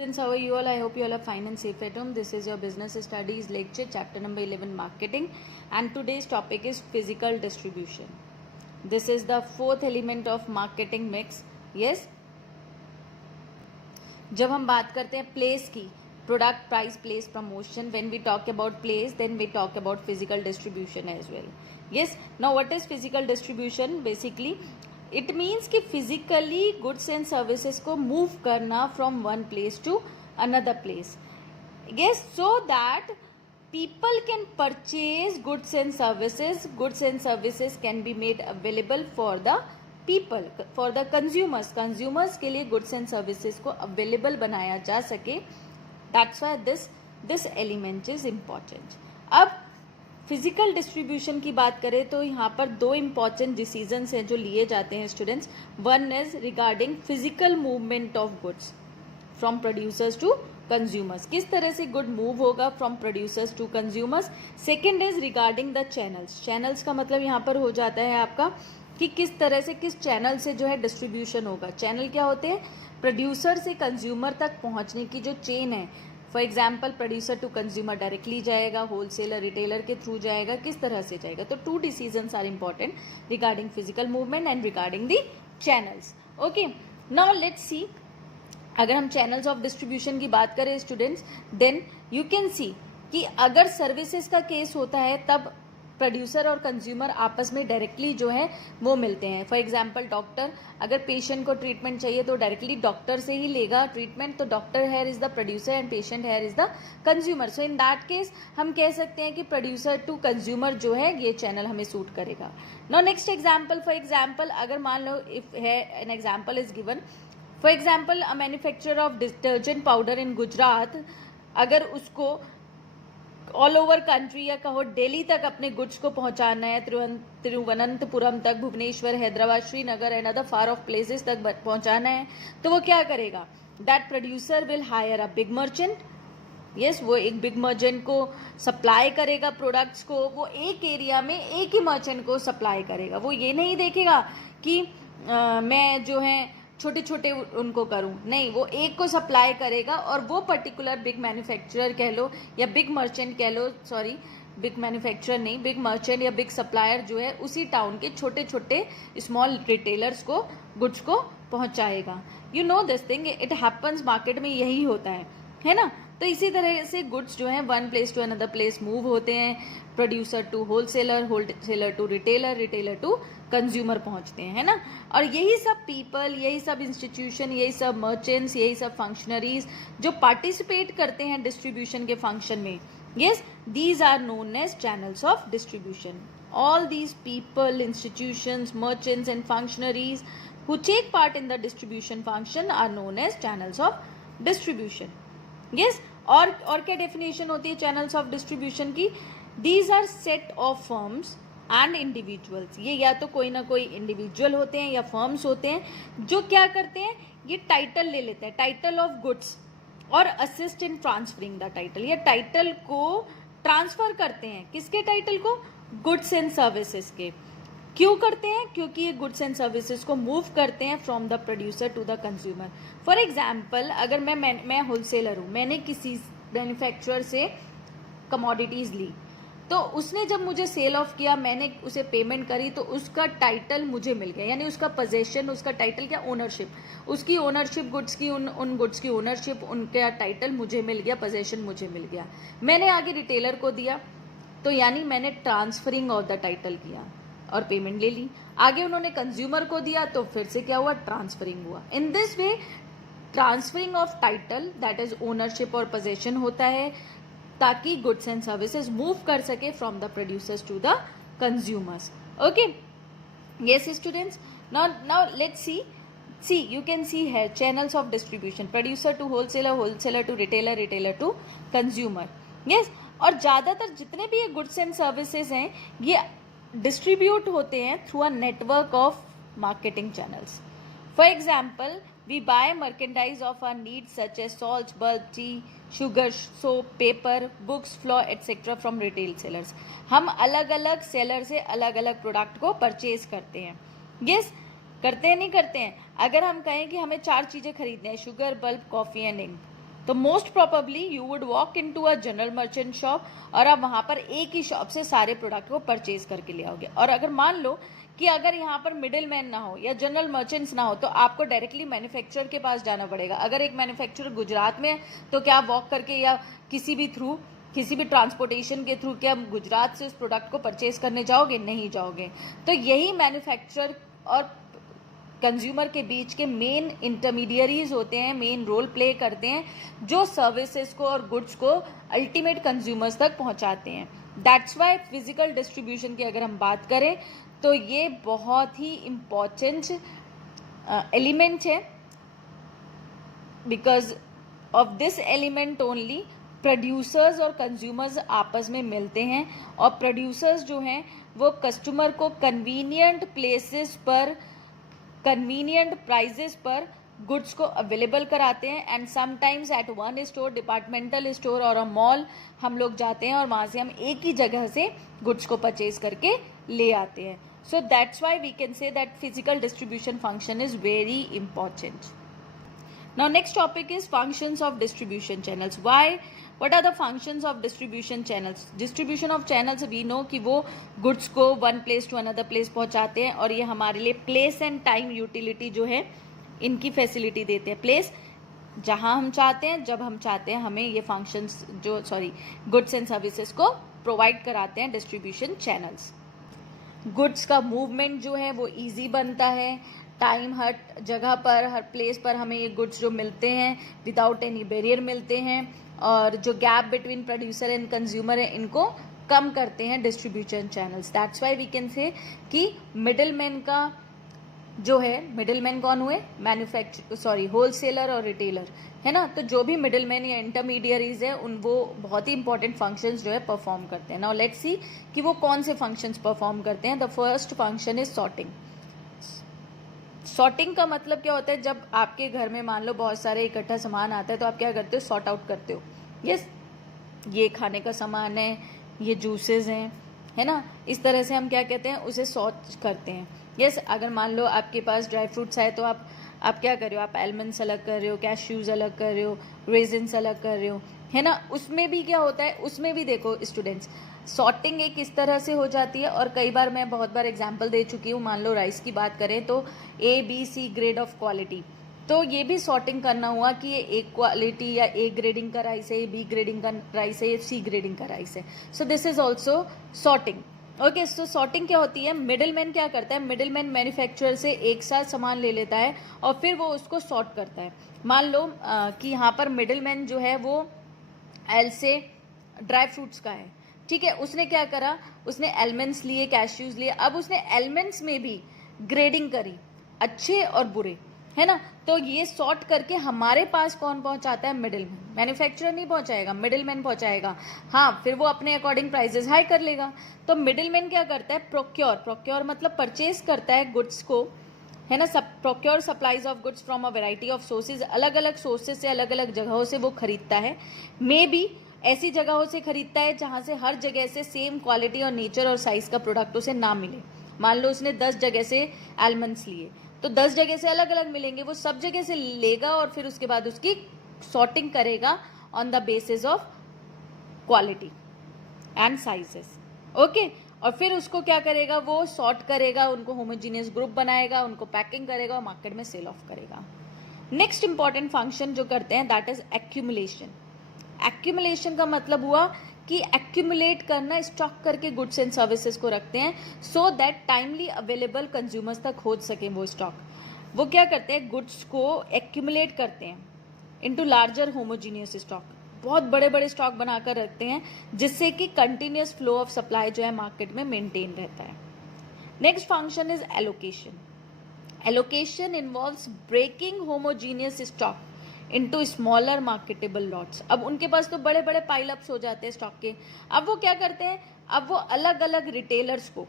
Students, how are you all? I hope you all are fine and safe at home. This is your business studies lecture, chapter number 11, marketing, and today's topic is physical distribution. This is the fourth element of marketing mix. Yes, जब हम बात करते हैं place की, product price place promotion, when we talk about place, then we talk about physical distribution as well. Yes, now what is physical distribution? Basically it means कि physically goods and services को move करना from one place to another place. yes, so that people can purchase goods and services can be made available for the people, for the consumers के लिए goods and services को available बनाया जा सके. that's why this element is important. अब physical distribution की बात करें तो यहाँ पर दो इम्पॉर्टेंट डिसीजंस हैं जो लिए जाते हैं students. One is regarding physical movement of goods from producers to consumers, किस तरह से गुड मूव होगा from producers to consumers. Second is regarding the channels का मतलब यहाँ पर हो जाता है आपका कि किस तरह से किस चैनल से जो है डिस्ट्रीब्यूशन होगा. चैनल क्या होते हैं? प्रोड्यूसर से कंज्यूमर तक पहुँचने की जो चेन है. For example producer to consumer directly जाएगा, होलसेलर रिटेलर के थ्रू जाएगा, किस तरह से जाएगा. तो two decisions are important regarding physical movement and regarding the channels. Okay, now let's see. अगर हम चैनल्स ऑफ डिस्ट्रीब्यूशन की बात करें students, then you can see कि अगर सर्विसेज का केस होता है तब प्रोड्यूसर और कंज्यूमर आपस में डायरेक्टली जो है वो मिलते हैं. फॉर एग्जांपल डॉक्टर, अगर पेशेंट को ट्रीटमेंट चाहिए तो डायरेक्टली डॉक्टर से ही लेगा ट्रीटमेंट. तो doctor here is the producer and patient here is the consumer. So in that case हम कह सकते हैं कि प्रोड्यूसर टू कंज्यूमर जो है ये चैनल हमें सूट करेगा. Now next example, for example अगर मान लो इफ है an example is given, for example a manufacturer of detergent powder in Gujarat, अगर उसको ऑल ओवर कंट्री या कहो दिल्ली तक अपने गुड्स को पहुंचाना है, तिरुवनंतपुरम तक, Bhubaneswar, Hyderabad, Srinagar and other far off places तक पहुंचाना है, तो वो क्या करेगा? That producer will hire a big merchant. Yes, वो एक बिग मर्चेंट को सप्लाई करेगा प्रोडक्ट्स को. वो एक एरिया में एक ही मर्चेंट को सप्लाई करेगा. वो ये नहीं देखेगा कि मैं जो है छोटे छोटे उनको करूं, नहीं, वो एक को सप्लाई करेगा और वो पर्टिकुलर बिग मैन्युफैक्चरर कह लो या बिग मर्चेंट कह लो, सॉरी बिग मैन्युफैक्चरर नहीं, बिग मर्चेंट या बिग सप्लायर जो है उसी टाउन के छोटे छोटे स्मॉल रिटेलर्स को गुड्स को पहुंचाएगा. You know this thing, it happens market में, यही होता है ना. तो इसी तरह से गुड्स जो है one place to another place move होते हैं. Producer to wholesaler, wholesaler to retailer, retailer to consumer पहुंचते हैं, है ना. और यही सब पीपल, यही सब इंस्टीट्यूशन, यही सब मर्चेंट्स, यही सब फंक्शनरीज जो पार्टिसिपेट करते हैं डिस्ट्रीब्यूशन के फंक्शन में, yes, these are known as channels of distribution. All these people, institutions, merchants and functionaries who take part in the distribution function are known as channels of distribution. yes, और क्या definition होती है channels of distribution की? These are set of firms and individuals. ये या तो कोई ना कोई इंडिविजुअल होते हैं या फर्म्स होते हैं जो क्या करते हैं, ये टाइटल ले लेते हैं, टाइटल ऑफ गुड्स, और assist in transferring the title. ये टाइटल को ट्रांसफर करते हैं, किसके टाइटल को? गुड्स एंड सर्विसेज के. क्यों करते हैं? क्योंकि ये गुड्स एंड सर्विसेज को मूव करते हैं from the producer to the consumer. For example अगर मैं होलसेलर हूँ, मैंने किसी मैन्युफैक्चरर से कमोडिटीज ली, तो उसने जब मुझे सेल ऑफ किया, मैंने उसे पेमेंट करी, तो उसका टाइटल मुझे मिल गया, यानी उसका पोजेशन, उसका टाइटल क्या? ओनरशिप. उसकी ओनरशिप गुड्स की, उन गुड्स की ओनरशिप, उनका टाइटल मुझे मिल गया, पोजेशन मुझे मिल गया. मैंने आगे रिटेलर को दिया, तो यानी मैंने ट्रांसफरिंग ऑफ द टाइटल किया और पेमेंट ले ली. आगे उन्होंने कंज्यूमर को दिया, तो फिर से क्या हुआ? ट्रांसफरिंग हुआ. In this way transferring of title, that is ownership और पोजेशन होता है, ताकि गुड्स एंड सर्विसेज मूव कर सके from the producers to the consumers. Okay, yes students, now let's see you can see here channels of distribution, producer to wholesaler, wholesaler to retailer, retailer to consumer. yes, और ज़्यादातर जितने भी ये goods and services हैं ये distribute होते हैं through a network of marketing channels. For example we buy merchandise of our needs such as salt, bulb, tea, sugar, soap, paper, books, flour etcetera from retail sellers. हम अलग अलग seller से अलग अलग प्रोडक्ट को purchase करते हैं. Yes, करते हैं, नहीं करते हैं? अगर हम कहें कि हमें 4 चीज़ें खरीदने हैं, sugar, bulb, coffee and ink, तो most probably you would walk into a general merchant shop और आप वहां पर एक ही शॉप से सारे प्रोडक्ट को परचेज करके ले आओगे। और अगर मान लो कि अगर यहाँ पर मिडिल मैन ना हो या जनरल मर्चेंट्स ना हो तो आपको डायरेक्टली मैन्युफैक्चरर के पास जाना पड़ेगा। अगर एक मैन्युफैक्चरर गुजरात में है तो क्या आप वॉक करके या किसी भी ट्रांसपोर्टेशन के थ्रू क्या गुजरात से उस प्रोडक्ट को परचेज करने जाओगे? नहीं जाओगे। तो यही मैन्युफैक्चरर और कंज्यूमर के बीच के मेन इंटरमीडियरीज होते हैं, मेन रोल प्ले करते हैं, जो सर्विसेज को और गुड्स को अल्टीमेट कंज्यूमर्स तक पहुंचाते हैं। दैट्स वाई फिजिकल डिस्ट्रीब्यूशन की अगर हम बात करें तो ये बहुत ही इम्पॉर्टेंट एलिमेंट है, because of this element only producers और कंज्यूमर्स आपस में मिलते हैं, और प्रोड्यूसर्स जो हैं वो कस्टमर को कन्वीनियंट प्लेसेस पर कन्वीनियंट प्राइजेस पर गुड्स को अवेलेबल कराते हैं। And sometimes eight one store, departmental store और अ मॉल हम लोग जाते हैं और वहाँ से हम एक ही जगह से गुड्स को परचेज करके ले आते हैं। So that's why we can say that physical distribution function is very important. Now next topic is functions of distribution channels. What are the functions of distribution channels? Distribution of channels we know कि वो goods को one place to another place पहुंचाते हैं, और ये हमारे लिए place and time utility जो है इनकी फैसिलिटी देते हैं। प्लेस जहां हम चाहते हैं, जब हम चाहते हैं, हमें ये फंक्शंस गुड्स एंड सर्विसेज को प्रोवाइड कराते हैं डिस्ट्रीब्यूशन चैनल्स। गुड्स का मूवमेंट जो है वो इजी बनता है, टाइम हर जगह पर, हर प्लेस पर हमें ये गुड्स जो मिलते हैं विदाउट एनी बैरियर मिलते हैं, और जो gap between producer and consumer है इनको कम करते हैं distribution channels. That's why we can say कि मिडिल मैन का जो है, मिडिल मैन कौन हुए? होलसेलर और रिटेलर, है ना। तो जो भी मिडिल मैन या इंटरमीडियरीज है वो बहुत ही इंपॉर्टेंट फंक्शंस जो है परफॉर्म करते हैं। नाउ लेट्स सी कि वो कौन से फंक्शंस परफॉर्म करते हैं। The first function is sorting. Sorting का मतलब क्या होता है? जब आपके घर में मान लो बहुत सारे इकट्ठा सामान आता है तो आप क्या करते हो? सॉर्ट आउट करते हो। यस, ये खाने का सामान है, ये जूसेस हैं, है ना। इस तरह से हम क्या कहते हैं? उसे सॉर्ट करते हैं। यस, अगर मान लो आपके पास ड्राई फ्रूट्स है तो आप क्या कर रहे हो? आप आलमंड्स अलग कर रहे हो, कैश्यूज अलग कर रहे हो, रेजिन्स अलग कर रहे हो, है ना। उसमें भी क्या होता है? उसमें भी देखो स्टूडेंट्स, सॉर्टिंग एक इस तरह से हो जाती है, और कई बार मैं बहुत बार एग्जांपल दे चुकी हूँ। मान लो राइस की बात करें तो ABC ग्रेड ऑफ क्वालिटी, तो ये भी सॉर्टिंग करना हुआ कि ये ए क्वालिटी या A ग्रेडिंग का राइस है, ये B ग्रेडिंग का राइस है, ये C ग्रेडिंग का राइस है। So this is also sorting. Okay, so sorting क्या होती है? मिडिल मैन क्या करता है? मिडिल मैन मैन्युफैक्चरर से एक साथ सामान ले लेता है और फिर वो उसको सॉर्ट करता है। मान लो कि यहाँ पर मिडिल मैन जो है वो एल से ड्राई फ्रूट्स का है, ठीक है। उसने क्या करा? उसने एलमंड्स लिए, कैश्यूज लिए, अब उसने एलमंड्स में भी ग्रेडिंग करी, अच्छे और बुरे, है ना। तो ये सॉर्ट करके हमारे पास कौन पहुंचाता है? Middle man. मैन्युफैक्चरर नहीं पहुंचाएगा, मिडिल मैन पहुंचाएगा। हाँ, फिर वो अपने अकॉर्डिंग प्राइसेस हाई कर लेगा। तो मिडिल मैन क्या करता है? प्रोक्योर मतलब परचेज करता है गुड्स को, है ना। Procure supplies of goods from a variety of sources, अलग अलग सोर्सेज से, अलग अलग जगहों से वो खरीदता है। मे बी ऐसी जगहों से खरीदता है जहां से हर जगह से सेम क्वालिटी और नेचर और साइज का प्रोडक्ट उसे ना मिले। मान लो उसने 10 जगह से आलमंड्स लिए, तो 10 जगह से अलग अलग मिलेंगे, वो सब जगह से लेगा और फिर उसके बाद उसकी सॉर्टिंग करेगा on the basis of quality and sizes. Okay, और फिर उसको क्या करेगा? वो सॉर्ट करेगा, उनको होमोजीनियस ग्रुप बनाएगा, उनको पैकिंग करेगा और मार्केट में सेल ऑफ करेगा। नेक्स्ट इंपॉर्टेंट फंक्शन जो करते हैं दैट इज एक्यूमुलेशन। एक्यूमुलेशन का मतलब हुआ कि एक्यूमुलेट करना, स्टॉक करके गुड्स एंड सर्विसेज को रखते हैं so that timely available consumers तक खोज सकें वो स्टॉक। वो क्या करते हैं? गुड्स को एक्यूमुलेट करते हैं इनटू लार्जर होमोजीनियस स्टॉक, बहुत बड़े बड़े स्टॉक बनाकर रखते हैं जिससे कि कंटिन्यूस फ्लो ऑफ सप्लाई जो है मार्केट में मेंटेन रहता है। Next function is allocation. Allocation involves breaking homogeneous stock into smaller marketable lots. अब उनके पास तो बड़े बड़े पाइलअप्स हो जाते हैं स्टॉक के। अब वो क्या करते हैं? अब वो अलग अलग रिटेलर्स को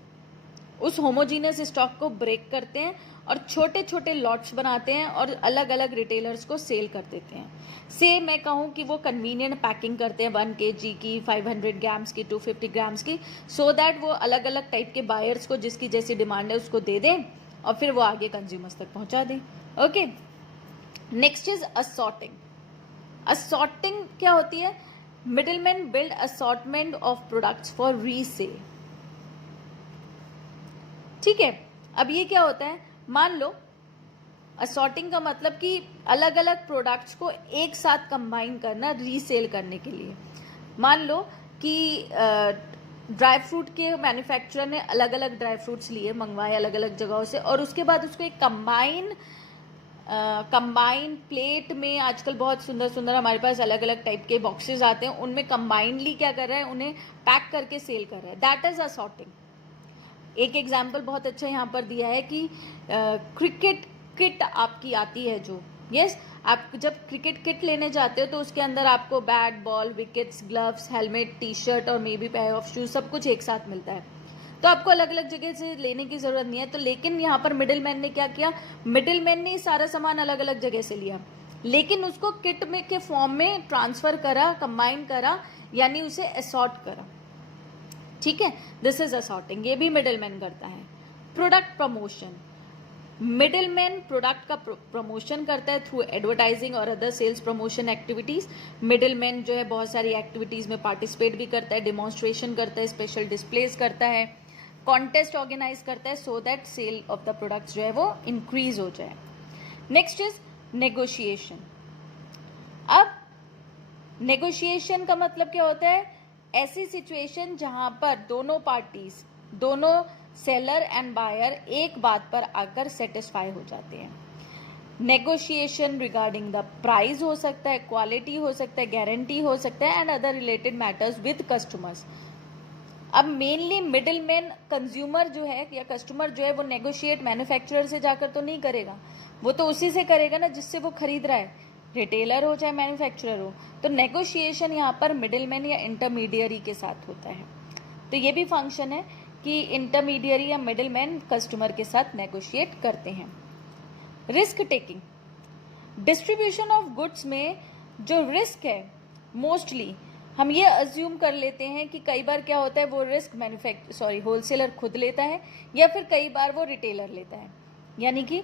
उस होमोजीनियस स्टॉक को ब्रेक करते हैं और छोटे छोटे लॉट्स बनाते हैं और अलग अलग रिटेलर्स को सेल कर देते हैं। से मैं कहूँ कि वो कन्वीनियंट पैकिंग करते हैं 1 kg की, 500 ग्राम्स की, 250 ग्राम्स की, सो दैट वो अलग अलग टाइप के बायर्स को जिसकी जैसी डिमांड है उसको दे दें और फिर वो आगे कंज्यूमर्स तक पहुंचा दें। Okay, next is assorting. Assorting क्या होती है? Middleman build assortment of products for resale. ठीक है, अब ये क्या होता है, मान लो असॉर्टिंग का मतलब कि अलग अलग प्रोडक्ट्स को एक साथ कंबाइन करना रीसेल करने के लिए। मान लो कि ड्राई फ्रूट के मैन्युफैक्चरर ने अलग अलग ड्राई फ्रूट्स लिए, मंगवाए अलग अलग जगहों से, और उसके बाद उसको एक कंबाइन प्लेट में, आजकल बहुत सुंदर सुंदर हमारे पास अलग अलग टाइप के बॉक्सेस आते हैं, उनमें कंबाइनली क्या कर रहा है, उन्हें पैक करके सेल कर रहा है, दैट इज असॉर्टिंग। एक एग्जाम्पल बहुत अच्छा यहाँ पर दिया है कि क्रिकेट किट आपकी आती है जो, यस, आप जब क्रिकेट किट लेने जाते हो तो उसके अंदर आपको bat, ball, wickets, gloves, helmet, T shirt और may be pair of shoes, सब कुछ एक साथ मिलता है। तो आपको अलग अलग जगह से लेने की जरूरत नहीं है। तो लेकिन यहाँ पर मिडिल मैन ने क्या किया, मिडिल मैन ने सारा सामान अलग अलग जगह से लिया, लेकिन उसको किट में के फॉर्म में ट्रांसफर करा, कंबाइन करा, यानी उसे असॉर्ट करा। ठीक है, दिस इज असॉर्टिंग, ये भी मिडिल मैन करता है। Product promotion, middle man product का प्रमोशन करता है थ्रू एडवर्टाइजिंग और other sales promotion activities. Middle man जो है बहुत सारी एक्टिविटीज में पार्टिसिपेट भी करता है, डिमॉन्स्ट्रेशन करता है, स्पेशल डिस्प्लेज करता है, कॉन्टेस्ट ऑर्गेनाइज करता है, so that sale of the products जो है वो इंक्रीज हो जाए। Next is negotiation. अब नेगोशिएशन का मतलब क्या होता है, ऐसी सिचुएशन जहां पर दोनों पार्टीज, दोनों सेलर एंड बायर एक बात पर आकर सेटिस्फाई हो जाते हैं। नेगोशिएशन रिगार्डिंग द प्राइस हो सकता है, क्वालिटी हो सकता है, गारंटी हो सकता है, and other related matters with customers. अब मेनली मिडिल मैन कंज्यूमर जो है या कस्टमर जो है वो नेगोशिएट मैन्युफैक्चरर से जाकर तो नहीं करेगा, वो तो उसी से करेगा ना जिससे वो खरीद रहा है, रिटेलर हो चाहे मैन्युफैक्चरर हो। तो नेगोशिएशन यहाँ पर मिडिल मैन या इंटरमीडियरी के साथ होता है। तो ये भी फंक्शन है कि इंटरमीडियरी या मिडिल मैन कस्टमर के साथ नेगोशिएट करते हैं। Risk taking, distribution of goods में जो रिस्क है, मोस्टली हम ये अज्यूम कर लेते हैं कि कई बार क्या होता है, वो रिस्क होलसेलर खुद लेता है या फिर कई बार वो रिटेलर लेता है। यानी कि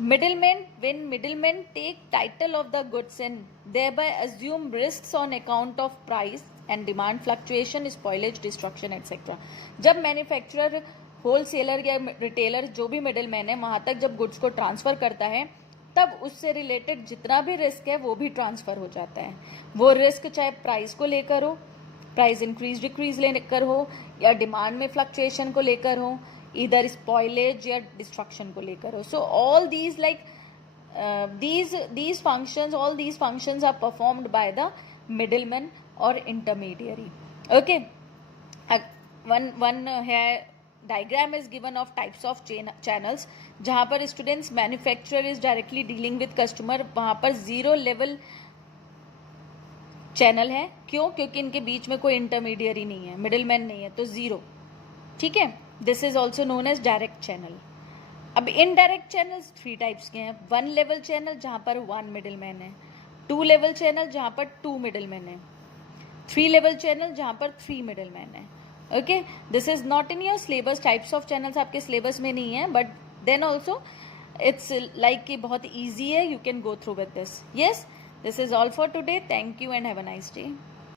middleman, when middlemen take title of the goods and thereby assume risks on account of price and demand fluctuation, spoilage, destruction etc. जब मैन्युफैक्चरर, होलसेलर या रिटेलर जो भी मिडिलमैन है वहां तक जब गुड्स को ट्रांसफर करता है, तब उससे रिलेटेड जितना भी रिस्क है वो भी ट्रांसफर हो जाता है। वो रिस्क चाहे प्राइस को लेकर हो, प्राइस इंक्रीज डिक्रीज लेकर हो, या डिमांड में फ्लक्चुएशन को लेकर हो, इधर स्पॉइलेज या डिस्ट्रक्शन को लेकर हो। So all these like these functions, all these functions are performed by the middleman or intermediary. Okay, one here diagram is given of types of channels, जहाँ पर students manufacturer is directly dealing with customer, वहाँ पर zero level channel है। क्यों? क्योंकि इनके बीच में कोई इंटरमीडियरी नहीं है, मिडिलमैन नहीं है, तो जीरो। ठीक है, this is also known as direct channel. अब इनडायरेक्ट चैनल्स 3 टाइप्स के हैं। 1 लेवल चैनल जहां पर 1 मिडिलमैन है, 2 लेवल चैनल जहां पर 2 मिडिलमैन है, 3 लेवल चैनल जहां पर 3 मिडिलमैन है। Okay, this is not in your syllabus, types of channels आपके सिलेबस में नहीं है, but then also it's like कि बहुत ईजी है, you can go through with this. Yes, this is all for today. Thank you and have a nice day.